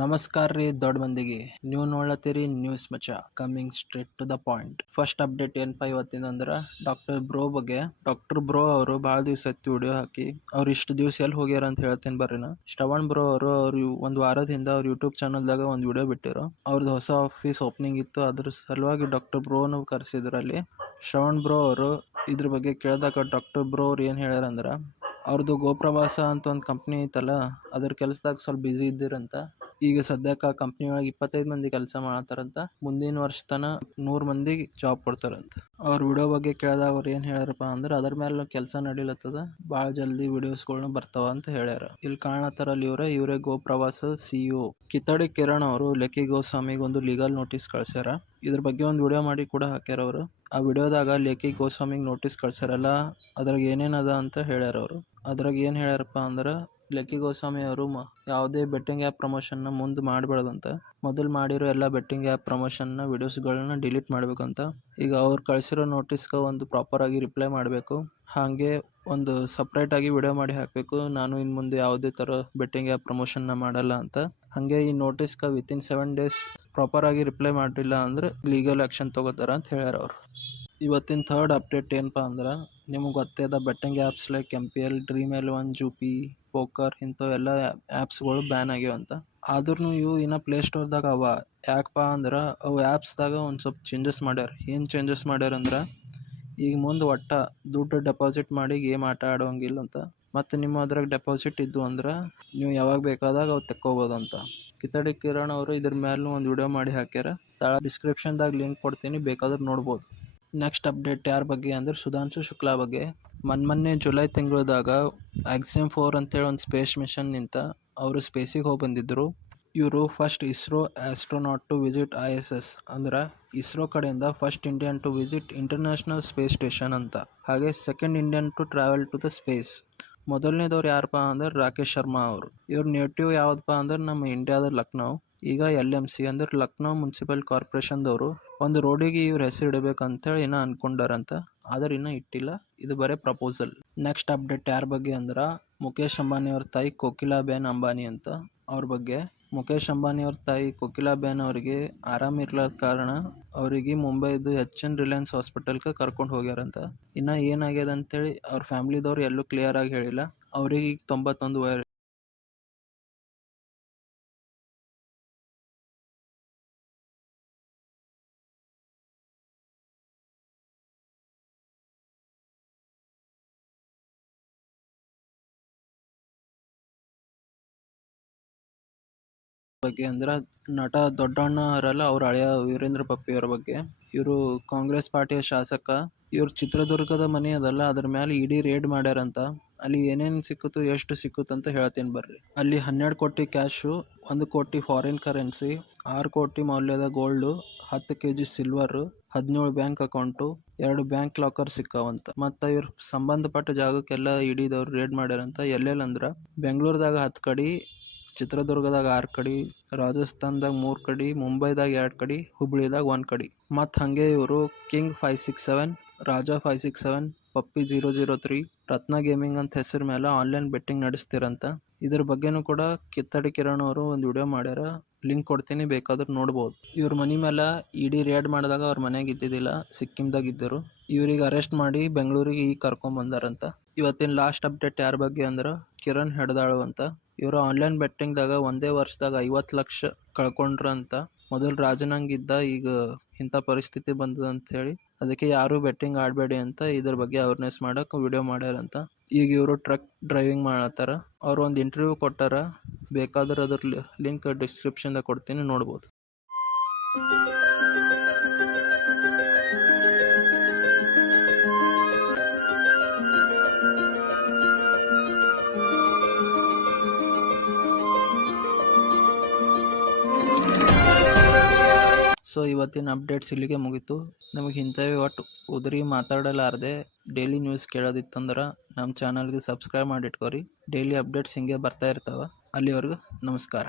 ನಮಸ್ಕಾರ ರೀ ದೊಡ್ಡ ಮಂದಿಗೆ. ನೀವು ನೋಡ್ಲತ್ತೀರಿ ನ್ಯೂಸ್ ಮಚ, coming straight to the point. First update ಏನಪ್ಪ ಇವತ್ತಿನ ಅಂದ್ರೆ ಡಾಕ್ಟರ್ ಬ್ರೋ ಬಗ್ಗೆ. ಡಾಕ್ಟರ್ ಬ್ರೋ ಅವರು ಭಾಳ ದಿವಸ ಆಯ್ತು ವಿಡಿಯೋ ಹಾಕಿ. ಅವ್ರು ಇಷ್ಟು ದಿವಸ ಎಲ್ಲಿ ಹೋಗ್ಯಾರ ಅಂತ ಹೇಳ್ತೇನೆ ಬರ್ರಿ ನಾ. ಶ್ರವಣ್ ಬ್ರೋ ಅವ್ರು ಒಂದು ವಾರದ ಹಿಂದೆ ಅವ್ರ ಯೂಟ್ಯೂಬ್ ಚಾನಲ್ದಾಗ ಒಂದು ವಿಡಿಯೋ ಬಿಟ್ಟಿರು. ಅವ್ರದ್ದು ಹೊಸ ಆಫೀಸ್ ಓಪನಿಂಗ್ ಇತ್ತು, ಅದ್ರ ಸಲುವಾಗಿ ಡಾಕ್ಟರ್ ಬ್ರೋನು ಕರೆಸಿದ್ರು ಅಲ್ಲಿ. ಶ್ರವಣ್ ಬ್ರೋ ಅವರು ಇದ್ರ ಬಗ್ಗೆ ಕೇಳಿದಾಗ ಡಾಕ್ಟರ್ ಬ್ರೋ ಅವ್ರು ಏನು ಹೇಳ್ಯಾರಂದ್ರೆ, ಅವ್ರದ್ದು ಗೋಪ್ರವಾಸ ಅಂತ ಒಂದು ಕಂಪ್ನಿ ಐತಲ್ಲ, ಅದ್ರ ಕೆಲಸದಾಗ ಸ್ವಲ್ಪ ಬ್ಯುಸಿ ಇದ್ದಿರಂತ. ಈಗ ಸದ್ಯಕ್ಕೆ ಆ ಕಂಪ್ನಿ ಒಳಗೆ 25 ಮಂದಿ ಕೆಲಸ ಮಾಡತ್ತಾರಂತ. ಮುಂದಿನ ವರ್ಷ ತನ 100 ಮಂದಿಗೆ ಜಾಬ್ ಕೊಡ್ತಾರಂತ. ಅವ್ರ ವಿಡಿಯೋ ಬಗ್ಗೆ ಕೇಳಿದಾಗ ಅವ್ರು ಏನು ಹೇಳ್ಯಾರಪ್ಪ ಅಂದ್ರೆ, ಅದ್ರ ಮೇಲೆ ಕೆಲಸ ನಡಿಲತ್ತದ, ಭಾಳ ಜಲ್ದಿ ವಿಡಿಯೋಸ್ಗಳನ್ನ ಬರ್ತಾವ ಅಂತ ಹೇಳ್ಯಾರ. ಇಲ್ಲಿ ಕಾಣತ್ತಾರಲ್ಲಿ ಇವರೇ ಗೋಪ್ರವಾಸ CEO ಕಿತ್ತಡಿ ಕಿರಣ್ ಅವರು ಲೆಕ್ಕಿ ಗೋಸ್ವಾಮಿಗೆ ಒಂದು ಲೀಗಲ್ ನೋಟಿಸ್ ಕಳ್ಸ್ಯಾರ. ಇದ್ರ ಬಗ್ಗೆ ಒಂದು ವಿಡಿಯೋ ಮಾಡಿ ಕೂಡ ಹಾಕ್ಯಾರ ಅವರು. ಆ ವಿಡಿಯೋದಾಗ ಲೆಕ್ಕಿ ಗೋಸ್ವಾಮಿಗೆ ನೋಟಿಸ್ ಕಳ್ಸ್ಯಾರಲ್ಲ, ಅದ್ರಾಗ ಏನೇನದ ಅಂತ ಹೇಳ್ಯಾರ ಅವರು. ಅದ್ರಾಗ ಏನು ಹೇಳ್ಯಾರಪ್ಪ ಅಂದ್ರೆ, ಲೆಕ್ಕಿ ಗೋಸ್ವಾಮಿ ಅವರು ಯಾವುದೇ ಬೆಟ್ಟಿಂಗ್ ಆ್ಯಪ್ ಪ್ರಮೋಷನ್ನ ಮುಂದೆ ಮಾಡಬಾರ್ದಂತ. ಮೊದಲು ಮಾಡಿರೋ ಎಲ್ಲ ಬೆಟ್ಟಿಂಗ್ ಆ್ಯಪ್ ಪ್ರಮೋಷನ್ನ ವಿಡಿಯೋಸ್ಗಳನ್ನ ಡಿಲೀಟ್ ಮಾಡಬೇಕಂತ. ಈಗ ಅವ್ರು ಕಳಿಸಿರೋ ನೋಟಿಸ್ಗೆ ಒಂದು ಪ್ರಾಪರಾಗಿ ರಿಪ್ಲೈ ಮಾಡಬೇಕು. ಹಾಗೆ ಒಂದು ಸಪ್ರೇಟಾಗಿ ವಿಡಿಯೋ ಮಾಡಿ ಹಾಕಬೇಕು, ನಾನು ಇನ್ನು ಮುಂದೆ ಯಾವುದೇ ಥರ ಬೆಟ್ಟಿಂಗ್ ಆ್ಯಪ್ ಪ್ರಮೋಷನ್ನ ಮಾಡಲ್ಲ ಅಂತ. ಹಾಗೆ ಈ ನೋಟಿಸ್ಗೆ ವಿತಿನ್ 7 days ಪ್ರಾಪರಾಗಿ ರಿಪ್ಲೈ ಮಾಡಿಲ್ಲ ಅಂದರೆ ಲೀಗಲ್ ಆ್ಯಕ್ಷನ್ ತೊಗೋತಾರ ಅಂತ ಹೇಳ್ಯಾರ ಅವರು. ಇವತ್ತಿನ ಥರ್ಡ್ ಅಪ್ಡೇಟ್ ಏನಪ್ಪ ಅಂದ್ರೆ, ನಿಮಗೆ ಗೊತ್ತೇದ betting apps like MPL, Dream11, Zupee, poker ಇಂಥವೆಲ್ಲ ಆ್ಯಪ್ಸ್ಗಳು ಬ್ಯಾನ್ ಆಗ್ಯಾವಂತ. ಆದ್ರೂ ಇವು ಇನ್ನೂ ಪ್ಲೇಸ್ಟೋರ್ದಾಗ ಅವ. ಯಾಕಪ್ಪ ಅಂದ್ರೆ ಅವು ಆ್ಯಪ್ಸ್ದಾಗ ಒಂದು ಸ್ವಲ್ಪ ಚೇಂಜಸ್ ಮಾಡ್ಯಾರ. ಏನು ಚೇಂಜಸ್ ಮಾಡ್ಯಾರ ಅಂದ್ರೆ, ಈಗ ಮುಂದೆ ದುಡ್ಡು ಡೆಪಾಸಿಟ್ ಮಾಡಿ ಗೇಮ್ ಆಟ ಆಡೋಂಗಿಲ್ಲ ಅಂತ. ಮತ್ತು ನಿಮ್ಮ ಅದ್ರಾಗ ಡೆಪಾಸಿಟ್ ಇದ್ದು ಅಂದ್ರೆ ನೀವು ಯಾವಾಗ ಬೇಕಾದಾಗ ಅವು ತೆಕ್ಕೋಬೋದಂತ. ಕಿತ್ತಡಿ ಕಿರಣ್ ಅವರು ಇದ್ರ ಮೇಲೆ ಒಂದು ವಿಡಿಯೋ ಮಾಡಿ ಹಾಕ್ಯಾರ. ತಳ ಡಿಸ್ಕ್ರಿಪ್ಷನ್ದಾಗ ಲಿಂಕ್ ಕೊಡ್ತೀನಿ, ಬೇಕಾದ್ರೆ ನೋಡ್ಬೋದು. ನೆಕ್ಸ್ಟ್ ಅಪ್ಡೇಟ್ ಯಾರ ಬಗ್ಗೆ ಅಂದ್ರೆ ಸುಧಾಂಶು ಶುಕ್ಲಾ ಬಗ್ಗೆ. ಮೊನ್ನೆ ಜುಲೈ ತಿಂಗಳದಾಗ Axiom 4 ಅಂತೇಳಿ ಒಂದು ಸ್ಪೇಸ್ ಮಿಷನ್ ನಿಂತ ಅವರು ಸ್ಪೇಸಿಗೆ ಹೋಗಿ ಬಂದಿದ್ದರು. ಇವರು first ISRO astronaut to visit ISS ಅಂದ್ರೆ ಇಸ್ರೋ ಕಡೆಯಿಂದ first Indian to visit international space station ಅಂತ. ಹಾಗೆ second Indian to travel to the space. ಮೊದಲನೇದವ್ರು ಯಾರಪ್ಪ ಅಂದ್ರೆ ರಾಕೇಶ್ ಶರ್ಮಾ ಅವರು. ಇವ್ರ ನೇಟಿವ್ ಯಾವುದಪ್ಪ ಅಂದ್ರೆ ನಮ್ಮ ಇಂಡಿಯಾದ ಲಕ್ನೋ. ಈಗ LMC ಅಂದ್ರೆ ಲಕ್ನೋ ಮುನ್ಸಿಪಲ್ ಕಾರ್ಪೊರೇಷನ್ದವರು ಒಂದು ರೋಡಿಗೆ ಇವ್ರ ಹೆಸರು ಇಡಬೇಕಂತೇಳಿ ಇನ್ನೂ ಅನ್ಕೊಂಡಾರಂತ, ಆದ್ರೆ ಇನ್ನೂ ಇಟ್ಟಿಲ್ಲ. ಇದು ಬರೀ ಪ್ರಪೋಸಲ್. ನೆಕ್ಸ್ಟ್ ಅಪ್ಡೇಟ್ ಯಾರ ಬಗ್ಗೆ ಅಂದ್ರೆ, ಮುಖೇಶ್ ಅಂಬಾನಿ ಅವ್ರ ತಾಯಿ ಕೋಕಿಲಾಬೇನ್ ಅಂಬಾನಿ ಅಂತ. ಅವ್ರ ಬಗ್ಗೆ ಮುಖೇಶ್ ಅಂಬಾನಿ ಅವ್ರ ತಾಯಿ ಕೋಕಿಲಾಬೇನ್ ಅವರಿಗೆ ಆರಾಮಿರ್ಲಾರ ಕಾರಣ ಅವರಿಗೆ ಮುಂಬೈದು HN ರಿಲಯನ್ಸ್ ಹಾಸ್ಪಿಟಲ್ಗೆ ಕರ್ಕೊಂಡು ಹೋಗ್ಯಾರಂತ. ಇನ್ನು ಏನಾಗ್ಯದ ಅಂತೇಳಿ ಅವ್ರ ಫ್ಯಾಮ್ಲಿದವ್ರು ಎಲ್ಲೂ ಕ್ಲಿಯರ್ ಆಗಿ ಹೇಳಿಲ್ಲ. ಅವ್ರಿಗೆ ಈಗ 91 ವಯಸ್ಸು. ಬಗ್ಗೆ ಅಂದ್ರೆ ನಟ ದೊಡ್ಡಣ್ಣ ಅವರಲ್ಲ, ಅವ್ರ ಹಳೆಯ ವೀರೇಂದ್ರ ಪಪ್ಪಿ ಅವ್ರ ಬಗ್ಗೆ. ಇವರು ಕಾಂಗ್ರೆಸ್ ಪಾರ್ಟಿಯ ಶಾಸಕ. ಇವ್ರ ಚಿತ್ರದುರ್ಗದ ಮನೆ ಅದಲ್ಲ, ಅದ್ರ ಮೇಲೆ ಇಡೀ ರೇಡ್ ಮಾಡ್ಯಾರಂತ. ಅಲ್ಲಿ ಏನೇನು ಸಿಕ್ಕಿತು, ಎಷ್ಟು ಸಿಕ್ಕಿತು ಅಂತ ಹೇಳ್ತೀನಿ ಬರ್ರಿ. ಅಲ್ಲಿ 12 ಕೋಟಿ ಕ್ಯಾಶು, 1 ಕೋಟಿ ಫಾರಿನ್ ಕರೆನ್ಸಿ, 6 ಕೋಟಿ ಮೌಲ್ಯದ gold, 10 kg silver, 17 bank account, 2 bank locker ಸಿಕ್ಕಾವಂತ. ಮತ್ತು ಇವ್ರ ಸಂಬಂಧಪಟ್ಟ ಜಾಗಕ್ಕೆಲ್ಲ ಇಡಿದವ್ರು ರೇಡ್ ಮಾಡ್ಯಾರಂತ. ಎಲ್ಲೆಲ್ಲಂದ್ರೆ ಬೆಂಗಳೂರದಾಗ 10 ಕಡೆ, ಚಿತ್ರದುರ್ಗದಾಗ 6 ಕಡೆ, ರಾಜಸ್ಥಾನದಾಗ 3 ಕಡೆ, ಮುಂಬೈದಾಗ 2 ಕಡೆ, ಹುಬ್ಳಿದಾಗ 1 ಕಡೆ. ಮತ್ತು ಹಾಗೆ ಇವರು ಕಿಂಗ್ 567, ರಾಜಾ 567, ಪಪ್ಪಿ 003, ರತ್ನ ಗೇಮಿಂಗ್ ಅಂತ ಹೆಸರು ಮೇಲೆ ಆನ್ಲೈನ್ ಬೆಟ್ಟಿಂಗ್ ನಡೆಸ್ತಿರಂತ. ಇದ್ರ ಬಗ್ಗೆನೂ ಕೂಡ ಕಿತ್ತಡಿ ಕಿರಣ್ ಅವರು ಒಂದು ವಿಡಿಯೋ ಮಾಡ್ಯಾರ, ಲಿಂಕ್ ಕೊಡ್ತೀನಿ, ಬೇಕಾದ್ರೆ ನೋಡ್ಬೋದು. ಇವ್ರ ಮನೆ ಮೇಲೆ ಇಡಿ ರೇಡ್ ಮಾಡಿದಾಗ ಅವ್ರ ಮನೆಗೆ ಇದ್ದಿದ್ದಿಲ್ಲ, ಸಿಕ್ಕಿಂದಾಗ ಇದ್ದರು. ಇವ್ರಿಗೆ ಅರೆಸ್ಟ್ ಮಾಡಿ ಬೆಂಗಳೂರಿಗೆ ಈಗ ಕರ್ಕೊಂಬಂದಾರಂತ. ಇವತ್ತಿನ ಲಾಸ್ಟ್ ಅಪ್ಡೇಟ್ ಯಾರ ಬಗ್ಗೆ ಅಂದ್ರೆ ಕಿರಣ್ ಹೆಡ್ದಾಳು ಅಂತ. ಇವರು ಆನ್ಲೈನ್ ಬೆಟ್ಟಿಂಗ್ದಾಗ ಒಂದೇ ವರ್ಷದಾಗ 50 ಲಕ್ಷ ಕಳ್ಕೊಂಡ್ರಂತ. ಮೊದಲು ರಾಜನಂಗಿದ್ದ, ಈಗ ಇಂಥ ಪರಿಸ್ಥಿತಿ ಬಂದದ ಅಂತ ಹೇಳಿ, ಅದಕ್ಕೆ ಯಾರೂ ಬೆಟ್ಟಿಂಗ್ ಆಡಬೇಡಿ ಅಂತ ಇದ್ರ ಬಗ್ಗೆ ಅವೇರ್ನೆಸ್ ಮಾಡೋಕೆ ವಿಡಿಯೋ ಮಾಡ್ಯಾರಂತ. ಈಗ ಇವರು ಟ್ರಕ್ ಡ್ರೈವಿಂಗ್ ಮಾಡತ್ತಾರ. ಅವ್ರು ಒಂದು ಇಂಟರ್ವ್ಯೂ ಕೊಟ್ಟಾರ, ಬೇಕಾದ್ರೆ ಅದ್ರ ಲಿಂಕ್ ಡಿಸ್ಕ್ರಿಪ್ಷನ್ದಾಗ ಕೊಡ್ತೀನಿ, ನೋಡ್ಬೋದು. ಸೊ ಇವತ್ತಿನ ಅಪ್ಡೇಟ್ಸ್ ಇಲ್ಲಿಗೆ ಮುಗೀತು. ನಿಮಗೆ ಇಂಥವೇ ಒಟ್ಟು ಉದುರಿ ಮಾತಾಡಲಾರದೆ ಡೈಲಿ ನ್ಯೂಸ್ ಕೇಳೋದಿತ್ತಂದ್ರೆ ನಮ್ಮ ಚಾನಲ್ಗೆ ಸಬ್ಸ್ಕ್ರೈಬ್ ಮಾಡಿಟ್ಕೋರಿ. ಡೈಲಿ ಅಪ್ಡೇಟ್ಸ್ ಹಿಂಗೆ ಬರ್ತಾ ಇರ್ತಾವೆ. ಅಲ್ಲಿವರೆಗೂ ನಮಸ್ಕಾರ.